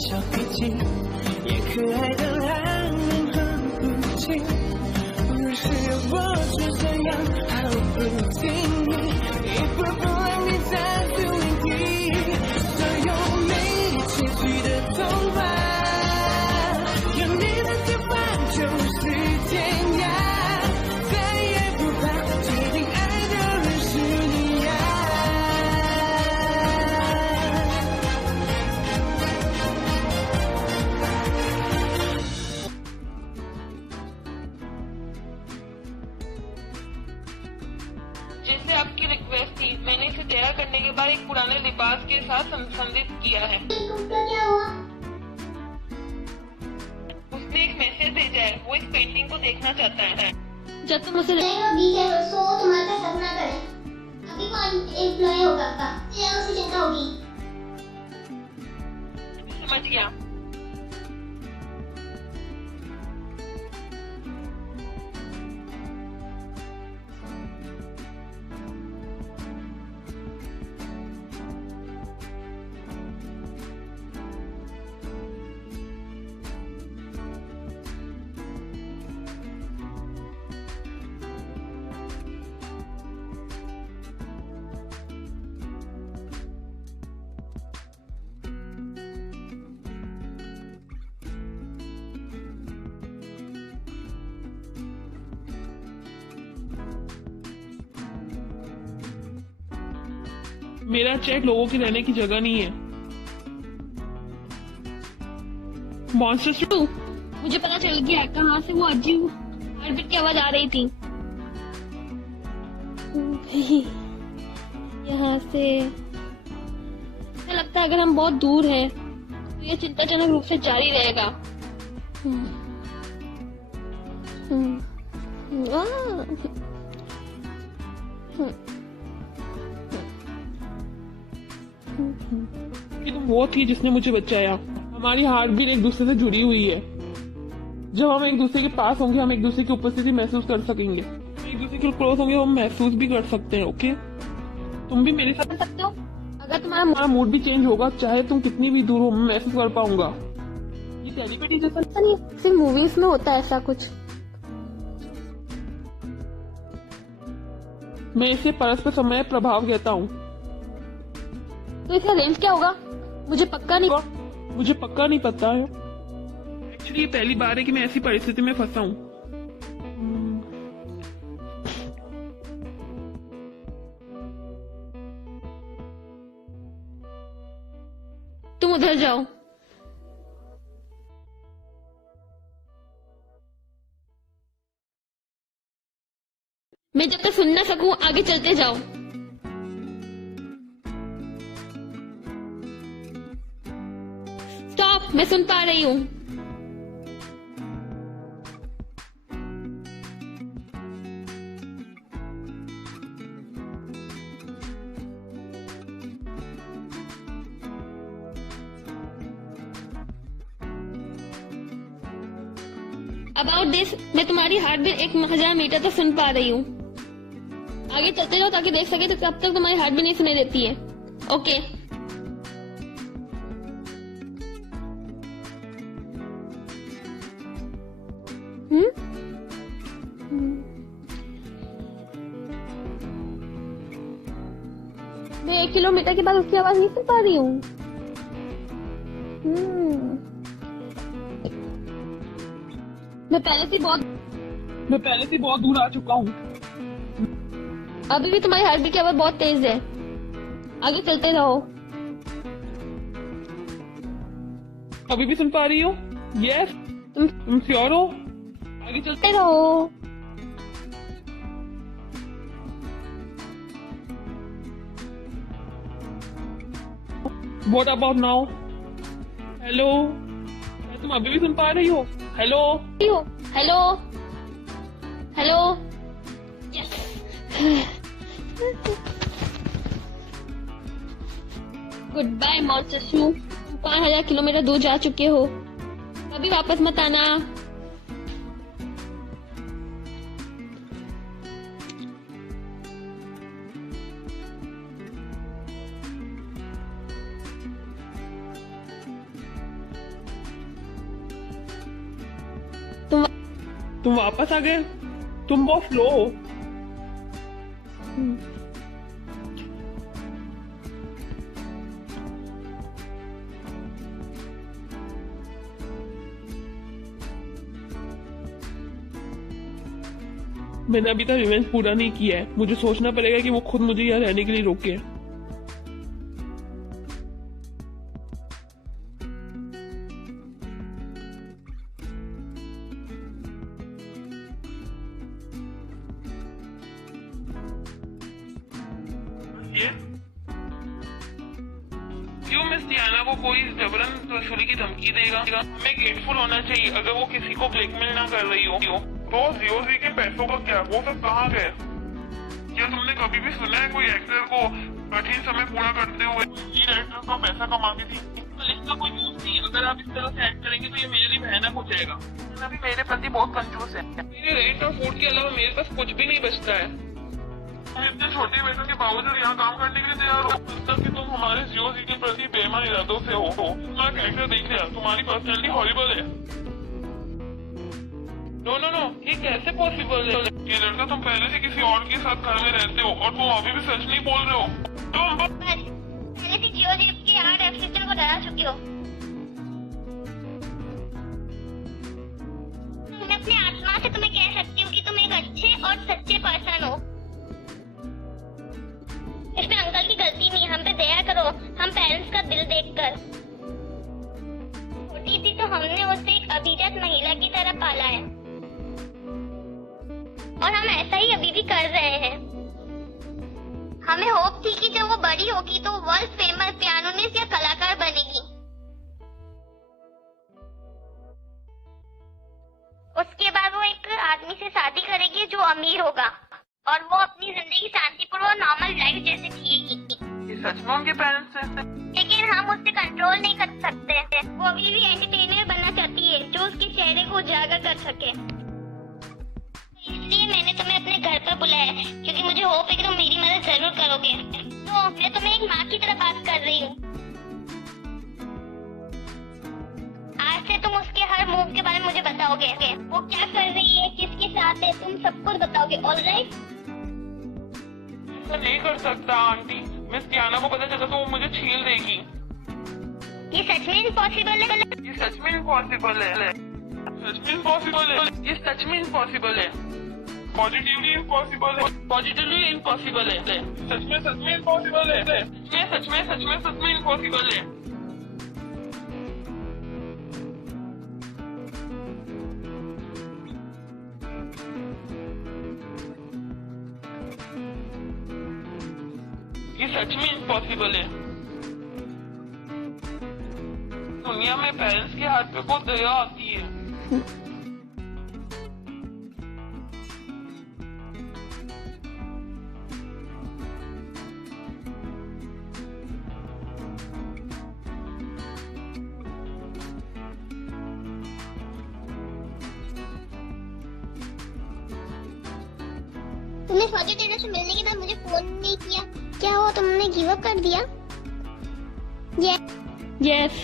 小脾气，也可爱的让人很不解。于是我只这样毫不经意，一步步让你再次聆听所有没结局的童话。有你的地方就是天涯，再也不怕决定爱的人是你呀。जैसे आपकी रिक्वेस्ट थी, मैंने इसे तैयार करने के बाद एक पुराने लिबास के साथ संबंधित किया है। क्या हुआ? उसने एक मैसेज भेजा है, वो इस पेंटिंग को देखना चाहता है। जब तुम उसे सो तुम्हारे साथ सपना करे अभी कौन एम्प्लॉय होगा आपका, उसे चिंता होगी। समझ गया। मेरा चैट लोगों की रहने की जगह नहीं है। मॉन्स्टर्स मुझे पता चल गया कहाँ से वो अजीब हार्टबीट की आवाज आ रही थी। यहाँ से मुझे लगता है अगर हम बहुत दूर हैं तो ये चिंताजनक रूप से जारी रहेगा। कि तुम वो थी जिसने मुझे बचाया। हमारी हार्ट बीट एक दूसरे से जुड़ी हुई है। जब हम एक दूसरे के पास होंगे हम एक दूसरे की उपस्थिति महसूस कर सकेंगे। एक दूसरे के क्लोज होंगे हम महसूस भी कर सकते हैं। ओके, तुम भी मेरे साथ कर सकते हो। अगर तुम्हारा मूड भी चेंज होगा, चाहे तुम कितनी भी दूर हो, मैं महसूस कर पाऊंगा। ये टेलीपैथी जैसा नहीं, सिर्फ मूवीज में होता है ऐसा कुछ। मैं इसे परस्पर समय प्रभाव कहता हूँ। तो इसका रेंज क्या होगा? मुझे पक्का नहीं पता है। एक्चुअली ये पहली बार है कि मैं ऐसी परिस्थिति में फंसा हूँ। तुम उधर जाओ। मैं जब तक सुन ना सकूं आगे चलते जाओ। स्टॉप, मैं सुन पा रही हूँ। अबाउट दिस, मैं तुम्हारी हार्ट बीट 1000 मीटर तक सुन पा रही हूँ। आगे चलते जाओ ताकि देख सके, तो तब तक तुम्हारी हार्ट बीट नहीं सुनाई देती है। ओके। मैं 1 किलोमीटर के बाद उसकी आवाज नहीं सुन पा रही हूँ। मैं पहले से बहुत दूर आ चुका हूँ। अभी भी तुम्हारी हार्ट बीट की आवाज बहुत तेज है। आगे चलते रहो। अभी भी सुन पा रही हो? यस। तुम श्योर हो? आगे चलते रहो। What about now? हेलो, तुम अभी भी सुन पा रही हो? Hello hello hello. Good bye monster. 5000 kilometre दूर जा चुके हो, कभी वापस मत आना। तुम वापस आ गए? तुम बहुत स्लो हो। मैंने अभी तक रिवेंज पूरा नहीं किया है, मुझे सोचना पड़ेगा कि वो खुद मुझे यहाँ रहने के लिए रोके। क्यों मिस डियाना को कोई जबरन वसूली की धमकी देगा? हमें ग्रेटफुल होना चाहिए अगर वो किसी को ब्लैकमेल ना कर रही हो। तो जीओजी के पैसों का क्या, वो सब कहाँ गए? क्या तुमने कभी भी सुना है कोई एक्टर को कठिन समय पूरा करते हुए लीड एक्टर को पैसा कमाती थी? इसका कोई यूज नहीं। अगर आप इस तरह से एक्ट करेंगे तो ये मेरी भयानक हो जाएगा। अभी मेरे प्रति बहुत कंजूस है। मेरे रेंट और फूड के अलावा मेरे पास कुछ भी नहीं बचता है। मैं इतने छोटे वेतन के बावजूद यहाँ काम करने के लिए तैयार हो। मतलब कि तुम हमारे जीओजी के प्रति बेईमान इरादों से हो। तुम्हारा कैरेक्टर देख लिया, तुम्हारी पर्सनैलिटी हॉरिबल है। नो नो नो, ये कैसे पॉसिबल है? ये लड़का तुम पहले से किसी और के साथ घर में रहते हो और तुम अभी भी सच नहीं बोल रहे हो। तुम पहले से जीओजी के 8 एफिशिएंट को डरा चुकी हो। मैं अपनी आत्मा से तुम्हें कह सकती हूँ कि तुम एक अच्छे और सच्चे पर्सन हो। इसमें अंकल की गलती नहीं, हम पे दया करो। हम पेरेंट्स का दिल देखकर। छोटी थी तो हमने उसे एक अभिजात महिला की तरह पाला है और हम ऐसा ही अभी भी कर रहे हैं। हमें होप थी कि जब वो बड़ी होगी तो वर्ल्ड फेमस पियानोनिस्ट या कलाकार बनेगी। उसके बाद वो एक आदमी से शादी करेगी जो अमीर होगा और वो अपनी जिंदगी शांतिपूर्ण और नॉर्मल लाइफ जैसे जिएगी। ये सच में उनके पेरेंट्स हैं? लेकिन हम उससे कंट्रोल नहीं कर सकते। वो अभी भी एंटरटेनर बनना चाहती है जो उसके चेहरे को उजागर कर सके। इसलिए मैंने तुम्हें अपने घर पर बुलाया क्योंकि मुझे होप है कि तुम मेरी मदद जरूर करोगे। तो मैं तुम्हें एक माँ की तरह बात कर रही हूँ। आज से तुम उसके हर मूव के बारे में मुझे बताओगे। वो क्या कर रही है, किसके साथ है, तुम सब कुछ बताओगे। ऑलराइट? ऐसा नहीं कर सकता आंटी। मिस डियाना को पता चला तो वो मुझे छील देगी। ये सच में इम्पॉसिबल है। ये सच में इम्पॉसिबल है। सच में इम्पॉसिबल है। ये सच में इम्पॉसिबल है। पॉजिटिवली इम्पॉसिबल है। पॉजिटिवली इम्पॉसिबल है। सच में इम्पॉसिबल है। सच में इम्पॉसिबल है। ये सच में इम्पॉसिबल है। दुनिया में पेरेंट्स के हाथ पे बहुत दया आती है। तुमने फौजी टेलर से मिलने के बाद मुझे फोन नहीं किया। क्या हुआ, तुमने गिव अप कर दिया? यस।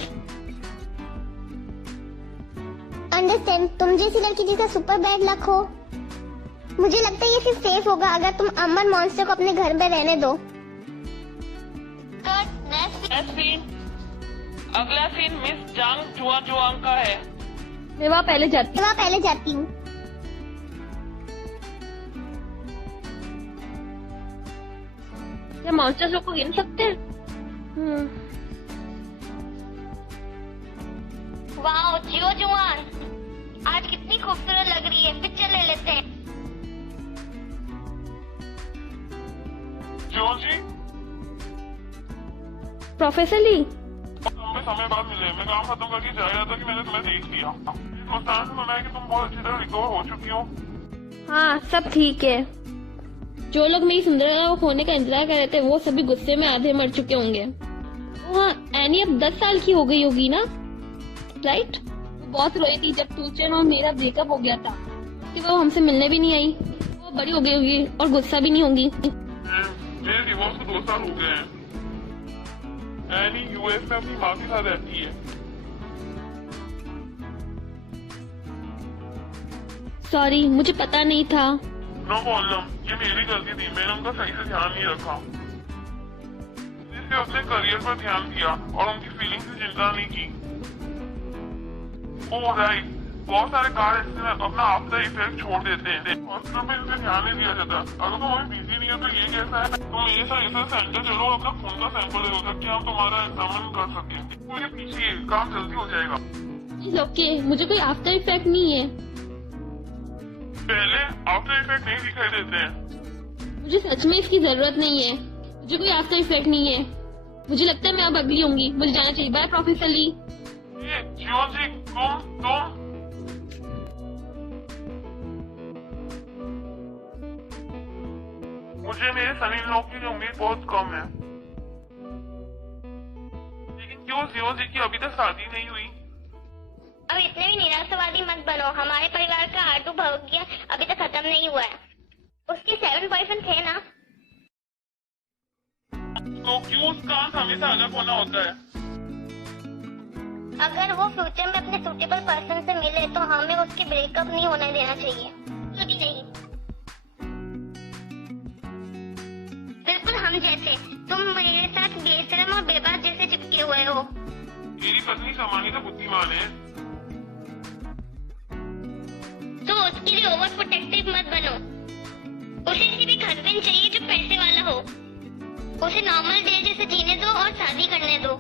अंडरस्टैंड। तुम जैसी लड़की जिसका सुपर बैड लक हो। मुझे लगता है ये सिर्फ सेफ होगा अगर तुम अमर मॉन्स्टर को अपने घर में रहने दो। अगला सीन मिस जांग जुआंग का है। मैं वहाँ पहले जाती हूँ। क्या मॉन्स्टर्स को गिन सकते हैं? वाओ जियो जुआन, आज कितनी खूबसूरत लग रही है। पिक्चर ले लेते हैं। जी प्रोफेसर ली, हमें समय बाद मिले। मैं काम खत्म करके जा रहा था कि मैंने तुम्हें देख लिया। मुस्तान से सुना है कि तुम बहुत अच्छी तरह रिकवर हो चुकी हो। हाँ सब ठीक है। जो लोग मेरी सुंदरता को खोने का इंतजार कर रहे थे वो सभी गुस्से में आधे मर चुके होंगे। हाँ एनी अब 10 साल की हो गई होगी ना, राइट? वो बहुत रोई थी जब टूचर और मेरा ब्रेकअप हो गया था। कि वो हमसे मिलने भी नहीं आई। वो बड़ी हो गई होगी और गुस्सा भी नहीं होगी। मेरे डिवोर्स को 2 साल हो गए हैं। एनी यूएस में अपनी माँ के साथ रहती है। सॉरी, मुझे पता नहीं था। नो प्रॉब्लम, ये मेरी गलती थी, मैंने उनका सही से ध्यान नहीं रखा। इसलिए अपने करियर पर ध्यान दिया और उनकी फीलिंग्स की चिंता नहीं की। ओह राइट, बहुत सारे कार एक्सीडेंट अपना आफ्टर इफेक्ट छोड़ देते हैं। हॉस्पिटल में इसे ध्यान नहीं दिया जाता। अगर तुम अभी बिजी नहीं है तो ये कैसा है, तुम मेरे साथ ऐसा सेंटर चलो और अपना खून का सैंपल ले ताकि हम तुम्हारा एग्जामिन कर सकें। मुझे पीछे काम जल्दी हो जाएगा। ओके, मुझे कोई आफ्टर इफेक्ट नहीं है। पहले आफ्टर इफेक्ट नहीं दिखाई देते हैं। मुझे सच में इसकी जरूरत नहीं है। मुझे कोई आफ्टर इफेक्ट नहीं है। मुझे लगता है मैं अब अगली होंगी। मुझे जाना चाहिए। बाय प्रोफेसर ली। ये जीवन जी, तुम मुझे मेरे सनी लोग की उम्मीद बहुत कम है। लेकिन क्यों जीवन जी की अभी तक शादी नहीं हुई? अब इतने भी निराशावादी मत बनो। हमारे परिवार का आटू भाग्य अभी तक खत्म नहीं हुआ है। उसके 7 बॉयफ्रेंड थे ना। तो क्यों उसका हमेशा अलग होना होता है? अगर वो फ्यूचर में अपने सूटेबल पर्सन से मिले तो हमें उसकी ब्रेकअप नहीं होने देना चाहिए। कभी नहीं। बिल्कुल हम जैसे। तुम मेरे साथ बेशरम और बेबाक जैसे चिपके हुए हो। मेरी पत्नी समानी तो बुद्धिमान है। तो उसके लिए ओवर प्रोटेक्टिव मत बनो। उसे सिर्फ एक हस्बैंड चाहिए जो पैसे वाला हो। उसे नॉर्मल डे जैसे जीने दो और शादी करने दो।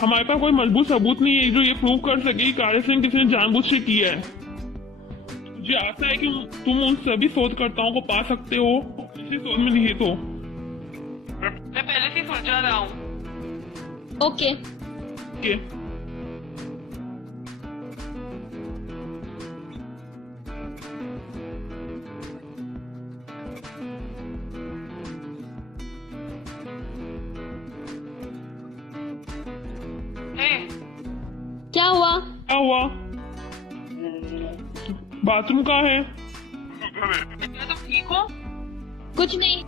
हमारे पास कोई मजबूत सबूत नहीं है जो ये प्रूव कर सके कि कार एक्सीडेंट किसी ने जानबूझ से किया है। मुझे आशा है कि तुम उन सभी शोधकर्ताओं को पा सकते हो इसी शोध में निहित हो। मैं पहले से सुलझा रहा हूँ। ओके। क्या हुआ? क्या हुआ? बाथरूम कहाँ है? क्या तुम ठीक हो? कुछ नहीं।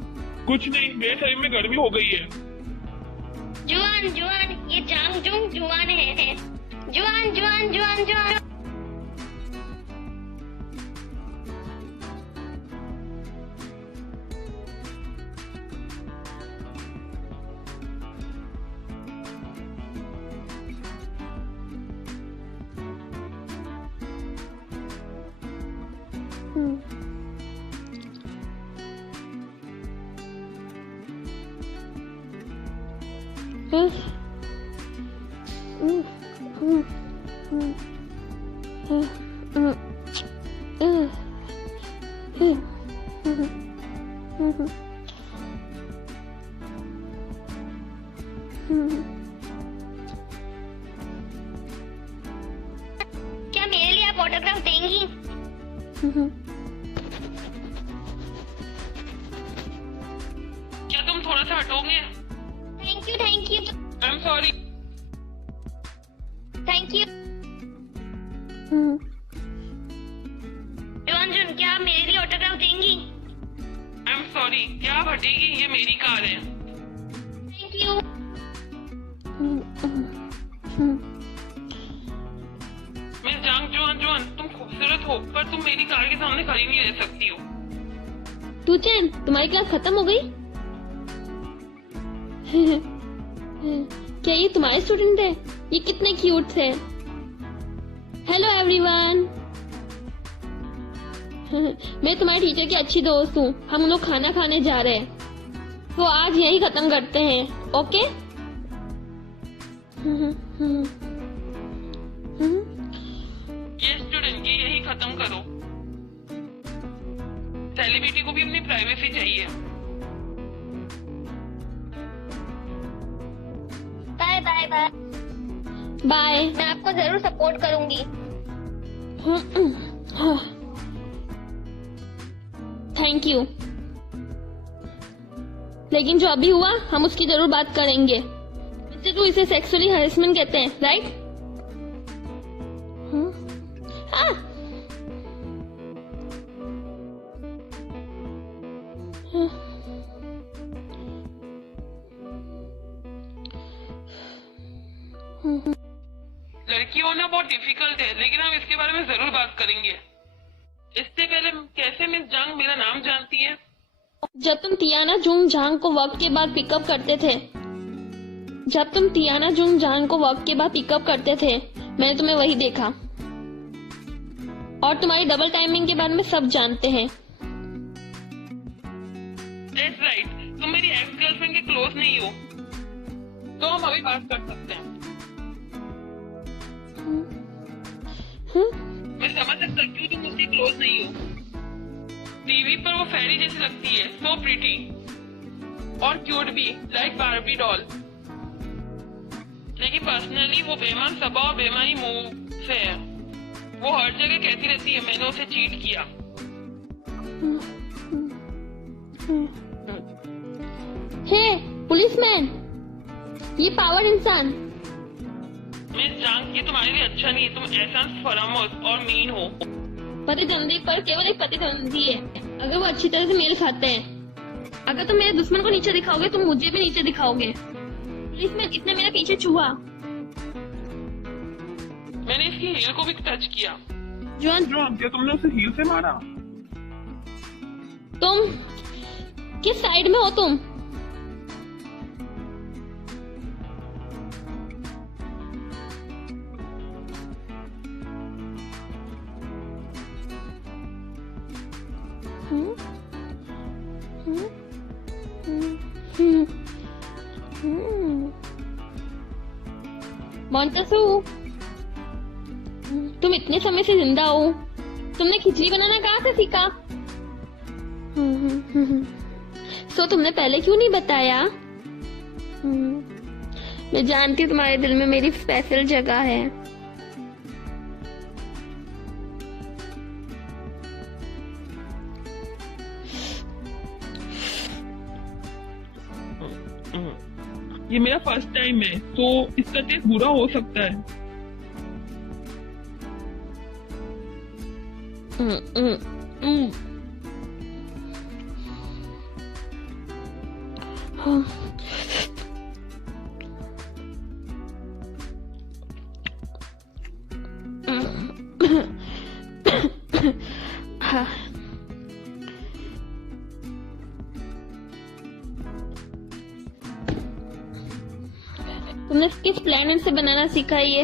कुछ नहीं, मेरे शरीर में गर्मी हो गई है। जुआन जुआन, ये जांगजुंग जुआन है। जुआन जुआन जुआन जुआन। क्या मेरे लिए आप ऑटोग्राफ देंगी? क्या तुम थोड़ा सा हटोगे? Thank you thank you I am sorry. Thank you. जुआन जुन, क्या आप मेरे लिए ऑटोग्राफ देंगी? आई एम सॉरी, क्या आप हटेगी? ये मेरी कार है। Thank you. मिस जांग जुआन, तुम खूबसूरत हो पर तुम मेरी कार के सामने खड़ी नहीं रह सकती हो। टूचैन, तुम्हारी क्लास खत्म हो गई? क्या ये तुम्हारे स्टूडेंट थे? ये कितने क्यूट थे। Hello everyone. मैं तुम्हारे टीचर की अच्छी दोस्त हूँ। हम लोग खाना खाने जा रहे हैं तो आज यही खत्म करते हैं। ओके? ये स्टूडेंट ये यही खत्म करो। सेलिब्रिटी को भी अपनी प्राइवेसी चाहिए। Bye bye bye. बाय। मैं आपको जरूर सपोर्ट करूंगी। Thank you. लेकिन जो अभी हुआ हम उसकी जरूर बात करेंगे। वैसे तो इसे सेक्सुअली हैरेसमेंट कहते हैं, राइट? लड़की लड़की होना बहुत डिफिकल्ट है, लेकिन हम इसके बारे में जरूर बात करेंगे। इससे पहले कैसे मिस जांग मेरा नाम जानती है? जब तुम तियाना जुंग जांग को वक्त के बाद पिकअप करते थे, मैंने तुम्हें वही देखा। और तुम्हारी डबल टाइमिंग के बारे में सब जानते हैं। That's right, तुम मेरी एक्स गर्लफ्रेंड के क्लोज नहीं हो, तो हम अभी बात कर सकते हैं। मैं समझ सकता क्यों तुम मुझसे क्लोज नहीं हो। टीवी पर वो फेरी जैसी लगती है, सो प्रिटी और क्यूट भी, लाइक बार्बी डॉल। लेकिन पर्सनली वो बेईमान स्वभाव और बेईमानी मुंह से है। वो हर जगह कहती रहती है मैंने उसे चीट किया। हे पुलिसमैन, ये पावर इंसान। मिस जांग, ये तुम्हारे लिए अच्छा नहीं है। तुम ऐसा फरामोश और मीन हो। प्रतिद्वंदी पर केवल एक प्रतिद्वंदी है, अगर वो अच्छी तरह से मेल खाते हैं। अगर तुम मेरे दुश्मन को नीचे दिखाओगे तो मुझे भी नीचे दिखाओगे। पुलिसमैन, इसने मेरा पीछे छुआ। मैंने इसकी हील को भी टच किया। जॉन, क्या तुमने उसे हील से मारा? तुम किस साइड में हो तुम? मोंटेसू, तुम इतने समय से जिंदा हो, तुमने खिचड़ी बनाना कहाँ से सीखा? सो तुमने पहले क्यों नहीं बताया? मैं जानती हूँ तुम्हारे दिल में मेरी स्पेशल जगह है। ये मेरा फर्स्ट टाइम है, तो इसका टेस्ट बुरा हो सकता है। तुमने किस प्लेनेट से बनाना सीखा ये?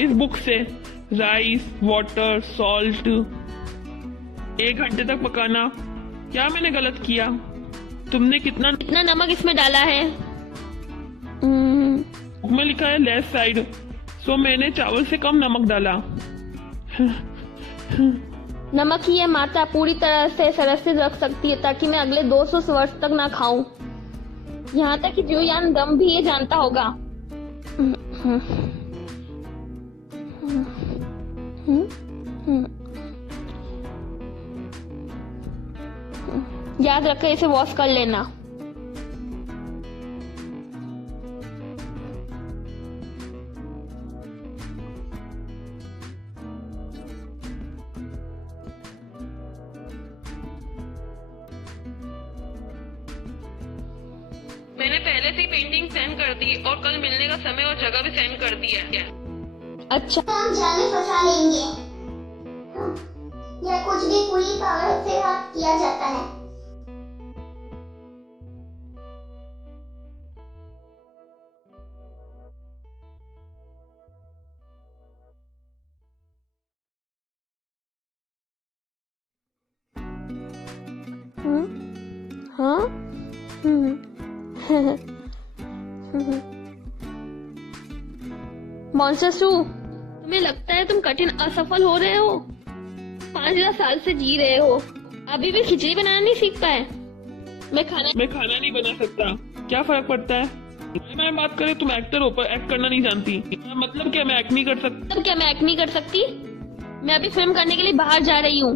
इस बुक से। राइस, वाटर, सॉल्ट, 1 घंटे तक पकाना। क्या मैंने गलत किया? तुमने कितना नमक इसमें डाला है? बुक में लिखा है लेफ्ट साइड, सो मैंने चावल से कम नमक डाला। नमक ही है माता पूरी तरह से संरक्षित रख सकती है, ताकि मैं अगले 200 वर्ष तक ना खाऊं। यहाँ तक कि जो यान दम भी ये जानता होगा। याद रखकर इसे वॉश कर लेना। मैंने पहले से ही पेंटिंग सेंड कर दी और कल मिलने का समय और जगह भी सेंड कर दी है। अच्छा, हम जाल में फंसा लेंगे। यह कुछ भी पूरी पावर से किया जाता है। हाँ? मॉन्स्टरसू, तुम्हें लगता है तुम कठिन असफल हो रहे हो? 5000 साल से जी रहे हो, अभी भी खिचड़ी बनाना नहीं सीख पाए? मैं खाना नहीं बना सकता। क्या फर्क पड़ता है? मैं बात करे, तुम एक्टर हो पर एक्ट करना नहीं जानती। मतलब क्या मैं एक्ट नहीं कर सकती? मैं अभी फिल्म करने के लिए बाहर जा रही हूँ।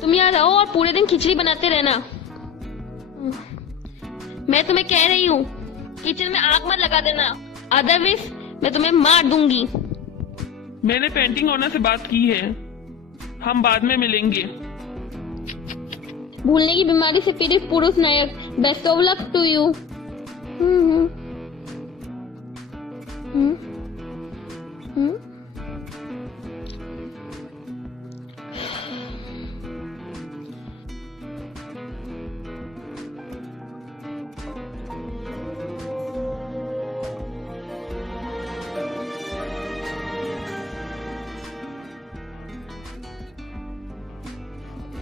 तुम यहाँ रहो और पूरे दिन खिचड़ी बनाते रहना। मैं तुम्हें कह रही हूँ, किचन में आग मत लगा देना, अदरवाइज मैं तुम्हें मार दूंगी। मैंने पेंटिंग ओनर से बात की है, हम बाद में मिलेंगे। भूलने की बीमारी से पीड़ित पुरुष नायक, best of luck to you. 嗯嗯嗯。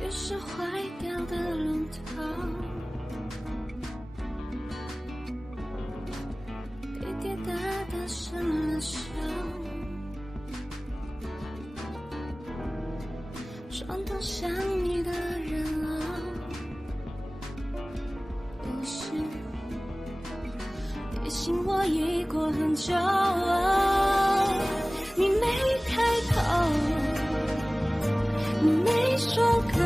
于是坏掉的龙头，滴滴答答伸了手，撞到想你的人哦，不是提醒我已过很久哦，你没开口，你没说跟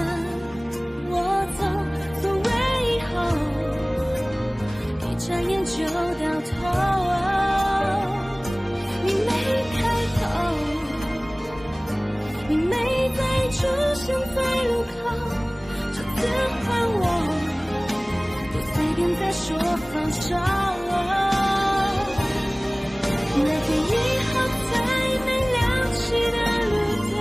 我走，所谓以后，一眨眼就到头哦，你没开口，你没再出现在路口，这次换我，不随便再说放手哦，那天以后才没亮起的路灯，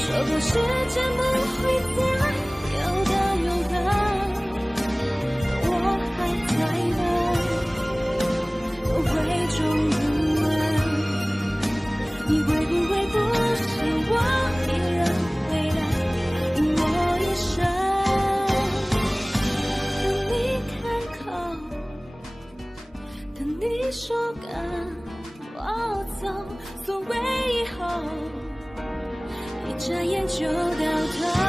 说过时间不会再有的永恒，我还在等，我会终于问，你会不会不是我一人回来，因我一生等你开口，等你说跟我走，所谓以后，一眨眼就到头。